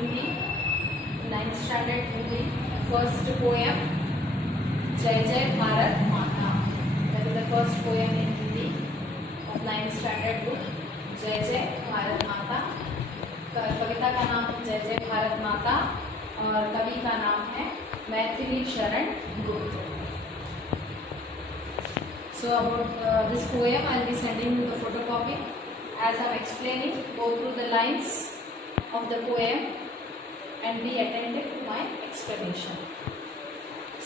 Hindi 9th standard Hindi first poem जय जय भारत माता। That is the first poem in Hindi of 9th standard book जय जय भारत माता। कविता का नाम जय जय भारत माता और कवि का नाम है Maithili Sharan Gupt. So about this poem I will be sending you the photocopy. As I am explaining, go through the lines of the poem and be attentive to my explanation.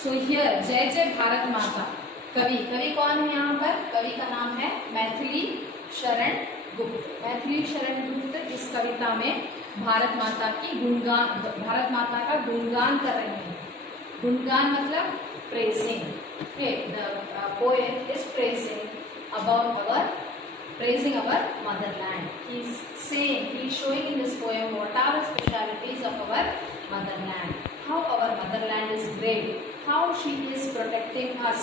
So here जय जय भारत माता, कवि कौन है यहाँ पर? कवि का नाम है मैथिली शरण गुप्त। मैथिली शरण गुप्त इस कविता में भारत माता का गुणगान कर रहे हैं। गुणगान मतलब praising. Okay, the poet is praising our motherland. He is showing in this poem what are the specialities of our motherland, how our motherland is great, how she is protecting us,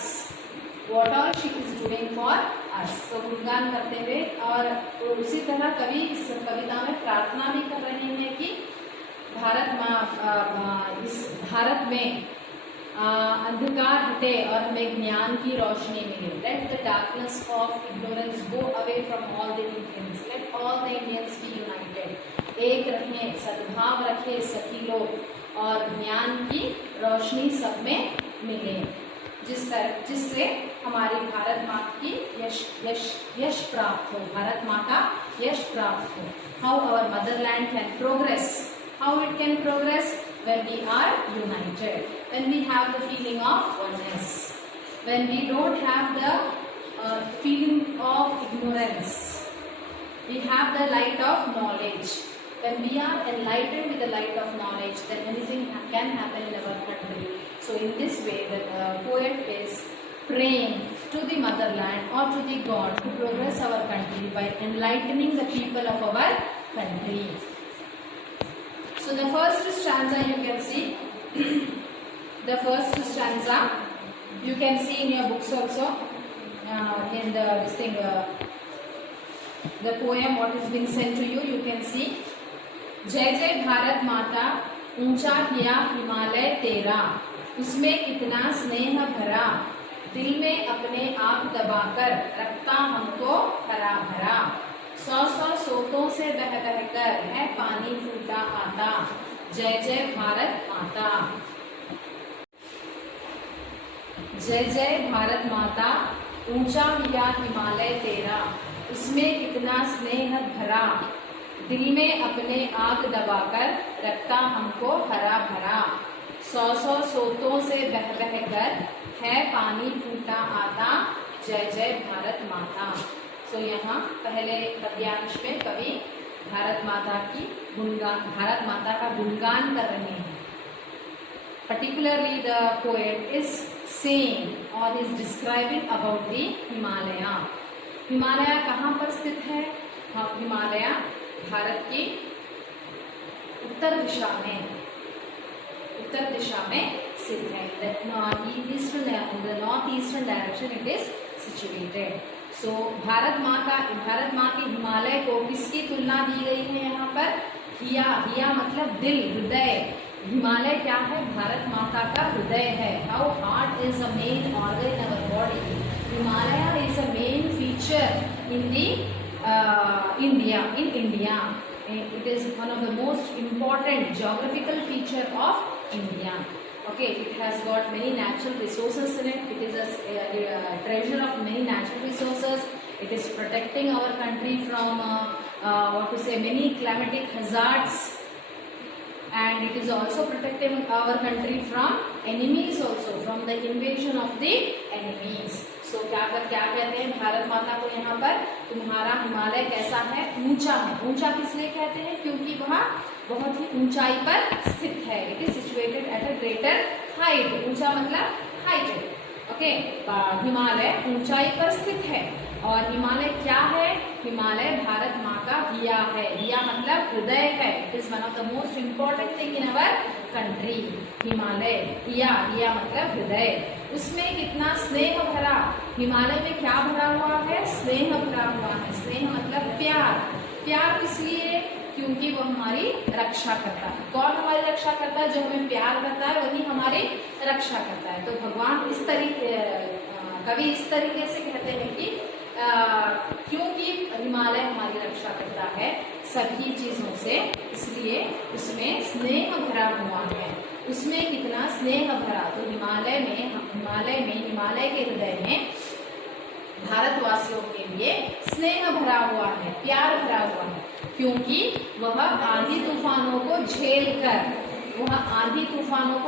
what all she is doing for us. So गुणगान करते हुए और उसी तरह कवि इस कविता में प्रार्थना भी कर रहे हैं कि इस भारत में अंधकार हटे और हमें ज्ञान की रोशनी मिले। Let the darkness of ignorance go away from all the Indians, let all the Indians be united. एक रहें, सद्भाव रखें सभी लोग और ज्ञान की रोशनी सब में मिले, जिससे हमारी भारत माँ की यश प्राप्त हो, भारत माँ का यश प्राप्त हो। How our motherland can progress, how it can progress when we are united, when we have the feeling of oneness, when we don't have the feeling of ignorance, we have the light of knowledge. When we are enlightened with the light of knowledge, then anything can happen in our country. So in this way the poet is praying to the motherland or to the God to progress our country by enlightening the people of our country. So the first stanza you can see, the first stanza you can see in your books also, in the poem what is being sent to you, you can see जय जय भारत माता ऊंचा किया हिमालय तेरा, उसमें कितना स्नेह भरा, दिल में अपने आप दबाकर रखता हमको हरा भरा, सौ सौ सोतों से बह बह कर है पानी फूटा आता, जय जय भारत माता। जय जय भारत माता ऊंचा किया हिमालय तेरा, उसमें कितना स्नेह भरा, दिल में अपने आग दबाकर रखता हमको हरा भरा, सौ सौ सोतों से बह बह कर है पानी फूटा आता, जय जय भारत माता। तो यहाँ पहले पद्यांश में कवि भारत माता का गुणगान कर रहे हैं। Particularly the poet is saying or is describing about the Himalaya. Himalaya कहाँ पर स्थित है? हिमालय भारत की उत्तर दिशा में स्थित है। The north eastern direction it is situated. So Bharat माँ के हिमालय को किसकी तुलना दी गई है यहाँ पर? हिया मतलब दिल, हृदय। हिमालय क्या है? भारत माता का हृदय है। How heart is a main organ in our body. Himalaya is a main feature in the India. It is one of the most important geographical feature of India. Okay, it has got many natural resources in it. It is a treasure of many natural resources. It is protecting our country from many climatic hazards, and it is also protecting our country from enemies also, from the invasion of the enemies. So क्या कहते हैं भारत माता को यहाँ पर? तुम्हारा हिमालय कैसा है? ऊंचा है। ऊंचा किस लिए कहते हैं? क्योंकि वह बहुत ही ऊंचाई पर स्थित है। It is situated at a greater height. ऊंचा मतलब हाइटेड। ओके, हिमालय ऊंचाई पर स्थित है। और हिमालय क्या है? हिमालय भारत माँ का हिया है। हिया मतलब हृदय है। It is one of the most important thing in our country. Himalaya हिया मतलब हृदय। उसमें कितना स्नेह भरा। हिमालय में क्या भरा हुआ है? स्नेह भरा हुआ है। स्नेह मतलब प्यार। प्यार किस लिए? क्योंकि वो हमारी रक्षा करता है। कौन हमारी रक्षा करता है? जो हमें प्यार करता है वही हमारी रक्षा करता है। तो भगवान इस तरीके कवि इस तरीके से कहते हैं कि क्योंकि हिमालय हमारी रक्षा करता है सभी चीजों से, इसलिए उसमें स्नेह भरा हुआ है। उसमें कितना स्नेह भरा, तो हिमालय के हृदय में भारतवासियों के लिए स्नेह भरा हुआ है, प्यार भरा हुआ है, क्योंकि वह आंधी तूफानों को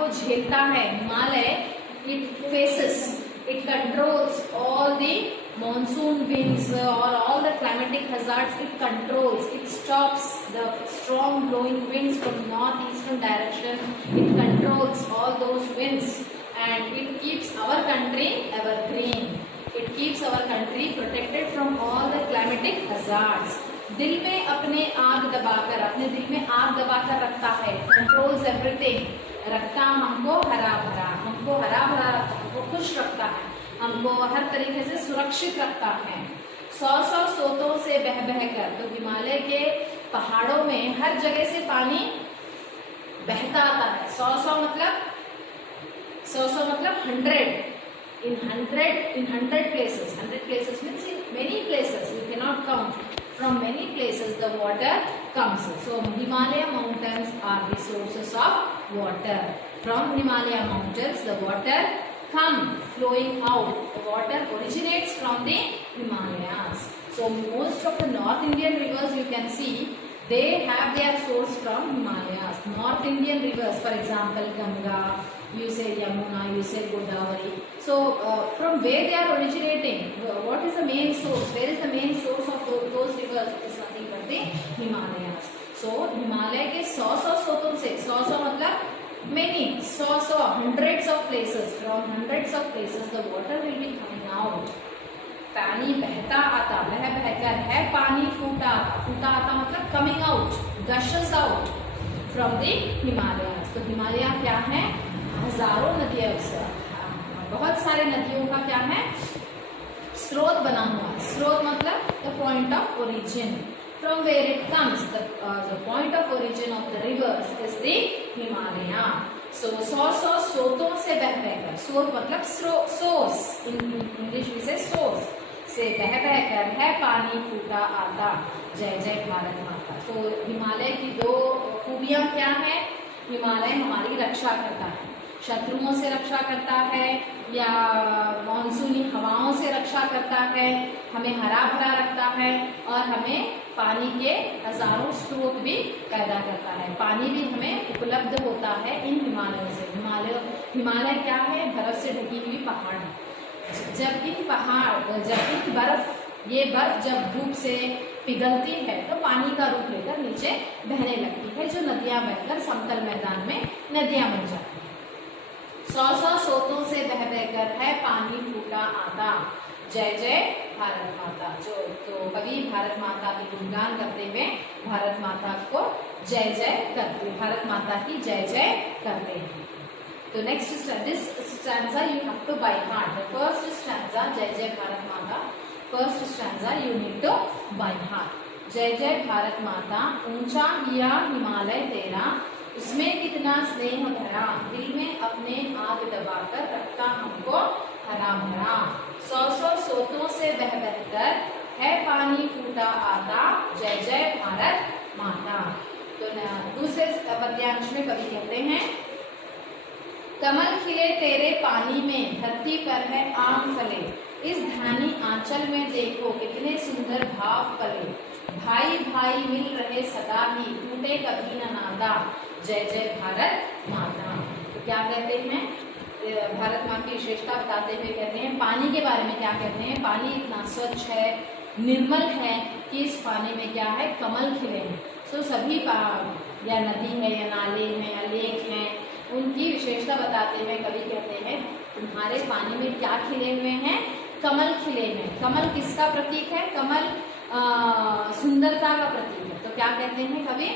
झेलता है। Himalaya it controls all the monsoon winds or all the climatic hazards. It stops the strong blowing winds from northeastern direction. It controls all those winds and it keeps our country evergreen. It keeps our country protected from all the climatic hazards. दिल में अपने दिल में आग दबाकर रखता है। Controls everything, रखता हमको हरा भरा रखता, हमको खुश रखता है, हमको हर तरीके से सुरक्षित रखता है। 100 स्रोतों से बह कर, तो हिमालय के पहाड़ों में हर जगह से पानी बहता आता है। 100 मतलब 100 in 100 places. 100 places means in many places, we cannot count. From many places the water comes. So Himalaya mountains are the sources of water. From Himalaya mountains the water come flowing out. The water originates from the Himalayas. So most of the North Indian rivers you can see, they have their source from Himalayas. North Indian rivers, for example Ganga, you say Yamuna, you say Godavari. So from where they are originating, what is the main source? Where is the main source of those rivers? It is nothing but the Himalayas. So Himalaya के 100 स्रोतों से, 100 मतलब many, 100 hundreds of places, from hundreds of places the water will be coming out. पानी बहता आता, बहकर है पानी फूटा आता मतलब coming out, gushes out from the Himalayas. तो हिमालय क्या है? हजारों नदियां, बहुत सारे नदियों का क्या है? स्रोत बना हुआ है। स्रोत मतलब the point of origin, from where it comes, the point of origin of the rivers is the Himalaya. So 100 स्रोतों से बह, स्रोत मतलब सोर्स, इन इंग्लिश में से सोर्स से बह कर है पानी फूटा आता, जय जय भारत माता। सो हिमालय की 2 खूबियां क्या है? हिमालय हमारी रक्षा करता है, शत्रुओं से रक्षा करता है या मानसूनी हवाओं से रक्षा करता है, हमें हरा भरा रखता है और हमें पानी के हजारों स्रोत भी पैदा करता है। पानी भी हमें उपलब्ध होता है इन हिमालयों से। हिमालय क्या है? बर्फ से ढकी हुई पहाड़ है। जब ये बर्फ जब धूप से पिघलती है तो पानी का रूप लेकर नीचे बहने लगती है, जो नदियां बहकर समतल मैदान में नदियां बन जाती हैं। 100 स्रोतों से बह कर है पानी फूटा आता, जय जय भारत माता। तो कवि भारत माता की गुणगान करते हुए भारत माता को जय जय करते, भारत माता की जय जय करते हैं। तो next this stanza you have to by heart. The first stanza जय जय Bharat Mata, first stanza you need to by heart. जय जय भारत माता, ऊंचा हिया हिमालय तेरा, उसमें कितना स्नेह भरा, दिल में अपने आग दबाकर रखता हमको हरा भरा। 100 स्रोतों से बह कर है पानी फूटा आता, जय जय भारत माता। तो दूसरे पद्यांश में कवि कहते हैं, कमल खिले तेरे पानी में, धरती पर है आम फले, इस धानी आंचल में देखो कितने सुंदर भाव पले, भाई भाई मिल रहे सदा ही, टूटे कभी न नाता, जय जय भारत माता। तो क्या कहते हैं? भारत माँ की विशेषता बताते हुए कहते हैं, पानी के बारे में क्या कहते हैं? पानी इतना स्वच्छ है, निर्मल है कि इस पानी में क्या है? कमल खिले हैं। सो सभी या नदी है या नाले हैं या लेक हैं, उनकी विशेषता बताते हुए कवि कहते हैं, तुम्हारे पानी में क्या खिले हुए हैं? कमल खिले हैं। कमल किसका प्रतीक है? कमल सुंदरता का प्रतीक है। तो क्या कहते हैं कवि?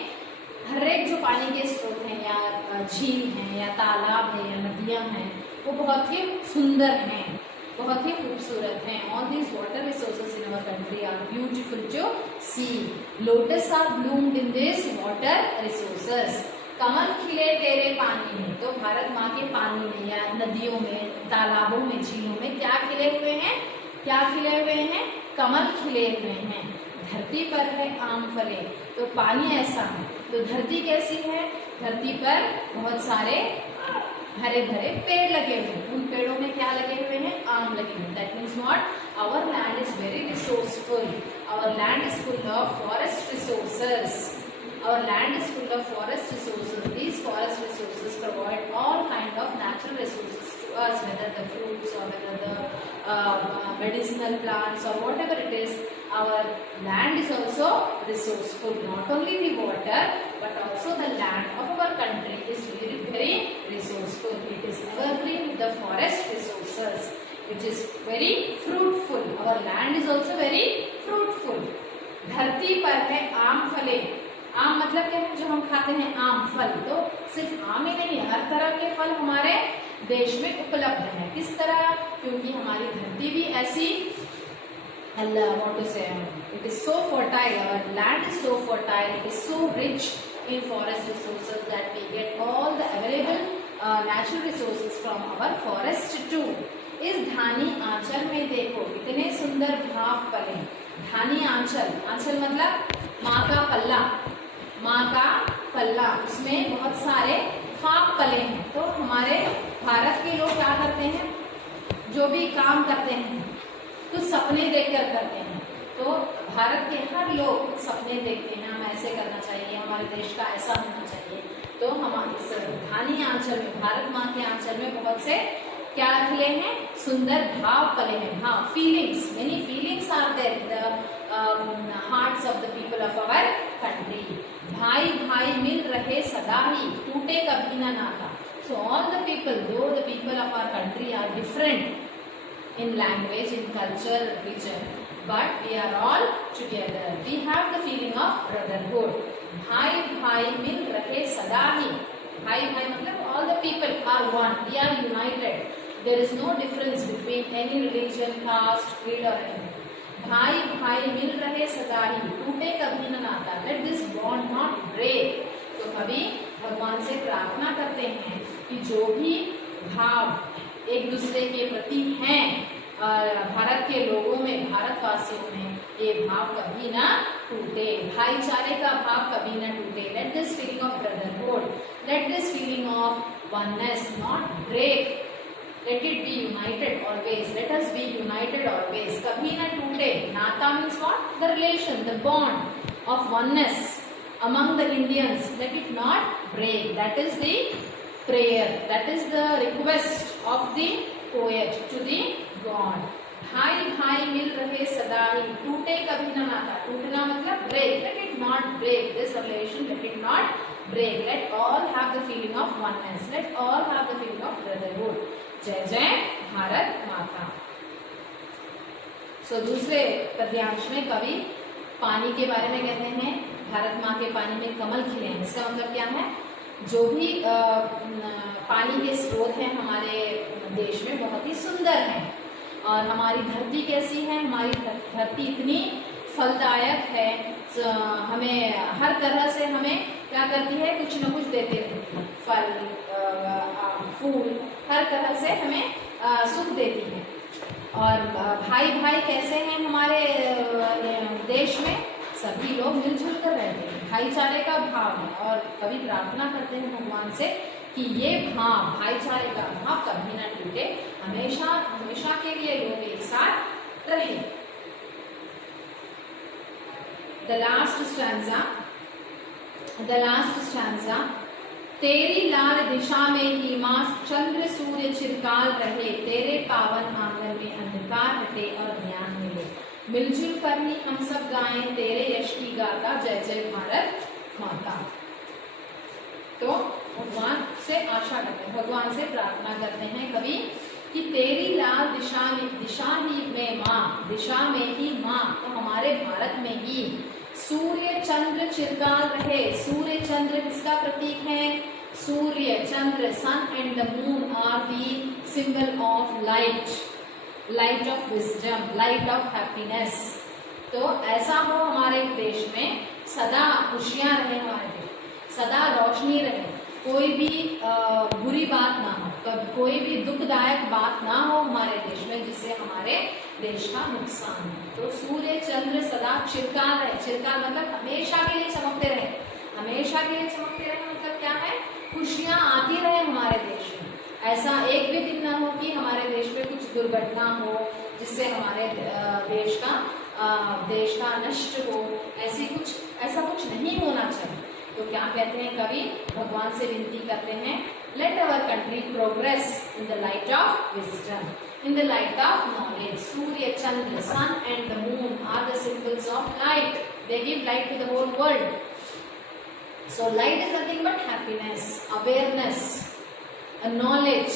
हर एक जो पानी के स्रोत हैं या झील हैं या तालाब है या नदियां हैं, वो बहुत ही सुंदर हैं, बहुत ही खूबसूरत हैं। All these water resources in our country are beautiful to see. Lotus are bloomed in this water resources. कमल खिले तेरे पानी में, तो भारत माँ के पानी में या नदियों में, तालाबों में, झीलों में क्या खिले हुए हैं? क्या खिले हुए हैं? कमल खिले हुए हैं। धरती पर है आम फले, तो पानी ऐसा है, तो धरती कैसी है? धरती पर बहुत सारे हरे भरे पेड़ लगे हुए हैं। उन पेड़ों में क्या लगे हुए हैं? आम लगे हुए हैं। That means what? Our land is very resourceful. Our land is full of forest resources. Our land is full of forest resources. These forest resources provide all kind of natural resources to us, whether the fruits or whether the medicinal plants or whatever it is. Our land is also resourceful. Not only the water, but also the land of our country is very, very resourceful. It is evergreen with the forest resources, which is very fruitful. Our land is also very fruitful. धरती पर है आम फले. आम मतलब क्या है? जो हम खाते हैं आम फल. तो सिर्फ आम ही नहीं, हर तरह के फल हमारे देश में उपलब्ध हैं. किस तरह? क्योंकि हमारी धरती भी ऐसी, what to say, it is so fertile, our land is so fertile, it is so rich in forest resources that we get all the available natural resources from our forest too. इस धानी आंचल में देखो कितने सुंदर भाव पले. धानी आंचल, आंचल मतलब माँ का पल्ला. माँ का पल्ला, उसमें बहुत सारे फाप पले हैं. तो हमारे भारत के लोग क्या करते हैं? जो भी काम करते हैं कुछ सपने देखकर करते हैं. तो भारत के हर लोग कुछ सपने देखते हैं, हम ऐसे करना चाहिए, हमारे देश का ऐसा होना चाहिए. तो हम इस धानी आंचल में, भारत माँ के आंचल में बहुत से क्या खिले हैं? सुंदर भाव पले हैं. हाँ, feelings, many feelings are there in the hearts of the people of our country. भाई भाई मिल रहे सदा ही, टूटे कभी ना नाता. So all the people, though the people of our country are different in language, in culture, religion, but we are all together. We have the feeling of brotherhood. भाई भाई मिल रहे सदा ही. भाई भाई मतलब all the people are one. We are united. There is no difference between any religion, caste, creed or anything. भाई भाई मिल रहे सदा ही, टूटे कभी न नाता. Let this bond not break. तो कभी भगवान से प्रार्थना करते हैं कि जो भी भाव एक दूसरे के प्रति हैं भारत के लोगों में, भारतवासियों में, ये भाव कभी ना टूटे. भाईचारे का भाव कभी ना टूटे. Let this feeling of brotherhood, let this feeling of oneness not break. Let it be united always. Let us be united always. कभी ना टूटे. नाता means what? The relation, the bond of oneness among the Indians. Let it not break. That is the prayer. That is the request of the poet to the God. भाई भाई मिल रहे सदा ही, टूटे कभी ना नाता. टूटना मतलब break. Let it not break this relation. Let it not break. Let all have the feeling of oneness. Let all have the feeling of brotherhood. जय जय भारत माता. So दूसरे पद्यांश में कवि पानी के बारे में कहते हैं. भारत माँ के पानी में कमल खिले हैं. इसका मतलब क्या है? जो भी पानी के स्रोत हैं हमारे देश में बहुत ही सुंदर हैं. और हमारी धरती कैसी है? हमारी धरती इतनी फलदायक है, हमें हर तरह से हमें क्या करती है? कुछ न कुछ देते रहती है. फल, फूल, हर तरह से हमें सुख देती है. और भाई भाई कैसे हैं हमारे देश में? सभी लोग मिलजुल कर रहते हैं. भाईचारे का भाव है. और कभी प्रार्थना करते हैं भगवान से कि ये भाव, भाईचारे का भाव कभी ना टूटे, हमेशा हमेशा के लिए लोग एक साथ रहे. The last stanza. तेरी लाल दिशा में ही माँ चंद्र सूर्य चिरकाल रहे, तेरे पावन आंगन में अंधकार हटे और ज्ञान मिले. मिलजुल कर ही हम सब गाएं तेरे यश की गाथा, जय जय भारत माता. तो भगवान से आशा करते हैं, भगवान से प्रार्थना करते हैं कभी कि तेरी लाल दिशा ही में माँ, दिशा में ही माँ, तो हमारे भारत में ही सूर्य चंद्र चिरकाल रहे. सूर्य चंद्र किसका प्रतीक है? सूर्य चंद्र, sun and the moon are the symbol of light. Light of wisdom, light of happiness. तो ऐसा हो हमारे देश में, सदा खुशियां रहे हमारे देश, सदा रोशनी रहे, कोई भी बुरी बात ना हो, कोई भी दुखदायक बात ना हो हमारे देश में जिससे हमारे देश का नुकसान हो। तो सूर्य चंद्र सदा चिरकाल रहे, चिरकाल मतलब हमेशा के लिए चमकते रहे, हमेशा के लिए चमकते रहे मतलब क्या है, खुशियां आती रहे हमारे देश में। ऐसा एक भी दिन ना हो कि हमारे देश में कुछ दुर्घटना हो जिससे हमारे देश का नष्ट हो, ऐसा कुछ नहीं होना चाहिए। तो क्या कहते हैं कवि, भगवान से विनती करते हैं, let our country progress in the light of wisdom, in the light of knowledge. सूर्य चंद्र, sun and the moon are the symbols of light, they give light to the whole world. So light is nothing but happiness, awareness, knowledge.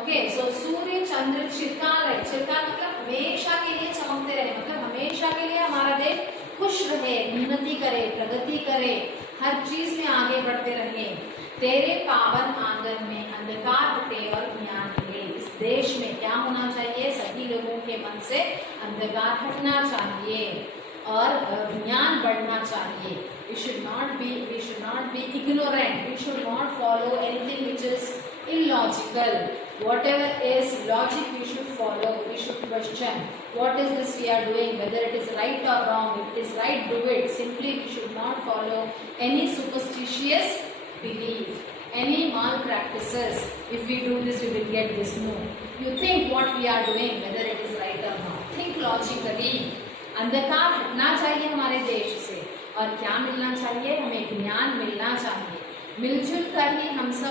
Okay, so Surya Chandra चिरकाल रहे, चिरकाल मतलब हमेशा के लिए चमकते रहे, मतलब हमेशा के लिए हमारा देश खुश रहे, उन्नति करे, प्रगति करे, हर चीज में आगे बढ़ते रहे। तेरे पावन आंगन में अंधकार हटे और ज्ञान मिले। इस देश में क्या होना चाहिए, सभी लोगों के मन से अंधकार हटना चाहिए और ज्ञान बढ़ना चाहिए। We should not be ignorant. We should not follow anything which is illogical. Whatever is logic, we should follow. We should question what is this we are doing, whether it is right or wrong. If it is right, do it. Simply, we should not follow any superstitious belief, any malpractices. If we do this, we will get this. No. You think what we are doing, whether it is right or not. Think logically. अंधकार हटना चाहिए हमारे देश से, और क्या मिलना चाहिए, हमें ज्ञान मिलना चाहिए। मिलजुल कर ही हम सब,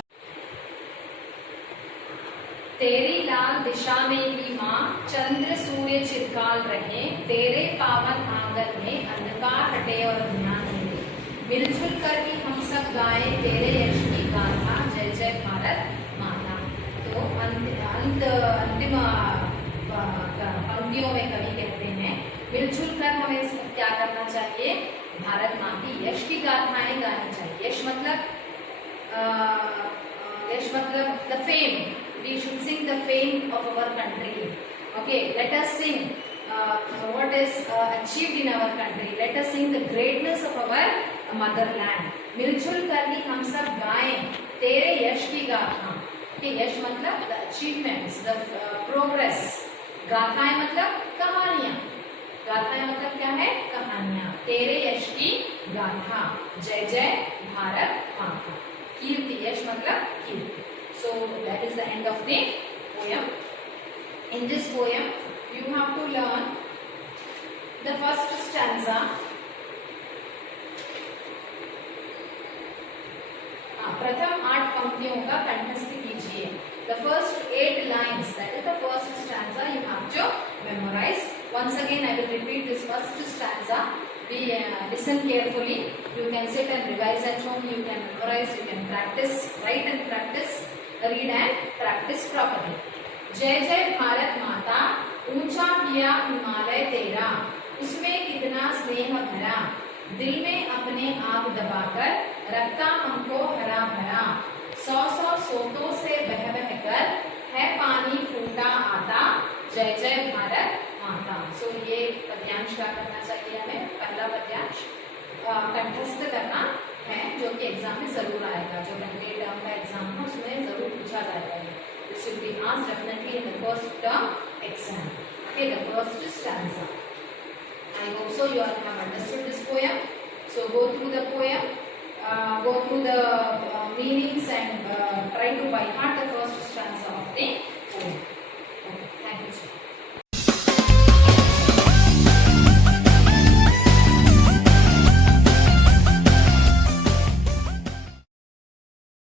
तेरी लाल दिशा में भी माँ चंद्र सूर्य चिरकाल रहे, तेरे पावन आंगन में अंधकार हटे और ज्ञान मिले। मिलजुल कर ही हम सब गाएं तेरे यश की गाथा, जय जय भारत माता। तो अंतिम पंक्तियों में कवि कहते हैं, मिलजुल कर हमें क्या करना चाहिए, भारत माँ की यश की गाथाएं गानी चाहिए। यश मतलब the fame, we should sing the fame of our country. Okay, let us sing what is achieved in our country, let us sing the greatness of our motherland. मिलजुल कर ही हम सब गाएं तेरे यश की गाथा। यश मतलब द अचीवमेंट्स, द प्रोग्रेस। गाथाएं मतलब कहानियां, गाथाएं मतलब क्या है, कहानियां। तेरे यश की गाथा, जय जय भारत माता। कीर्ति, यश मतलब कीर्ति। So that is the end of the poem. In this poem, you have to learn the first stanza. प्रथम 8 पंक्तियों का कंठस्थ कीजिए। The first 8 lines, that is the first stanza, you have to memorize. Once again, I will repeat this first stanza. Listen carefully. You can sit and revise at home. You can memorize. You can practice, write and practice, read and practice properly. जय जय भारत माता, ऊंचा किया हिमालय तेरा, उसमें कितना स्नेह भरा, दिल में अपने आग दबाकर रखता हमको हरा भरा, सौ सौ सोतों से बह बह कर है पानी फूटा आता, जय जय भारत माता। सो ये पद्यांश क्या करना चाहिए हमें, पहला पद्यांश कंठस्थ करना है, जो कि एग्जाम में जरूर आएगा, जो कंप्लीट टर्म का एग्जाम है उसमें जरूर पूछा जाएगा। This will be asked definitely in the first term exam. Okay, the first stanza. I hope so you all have understood this poem. So go through the poem, go through the meanings and try to by heart the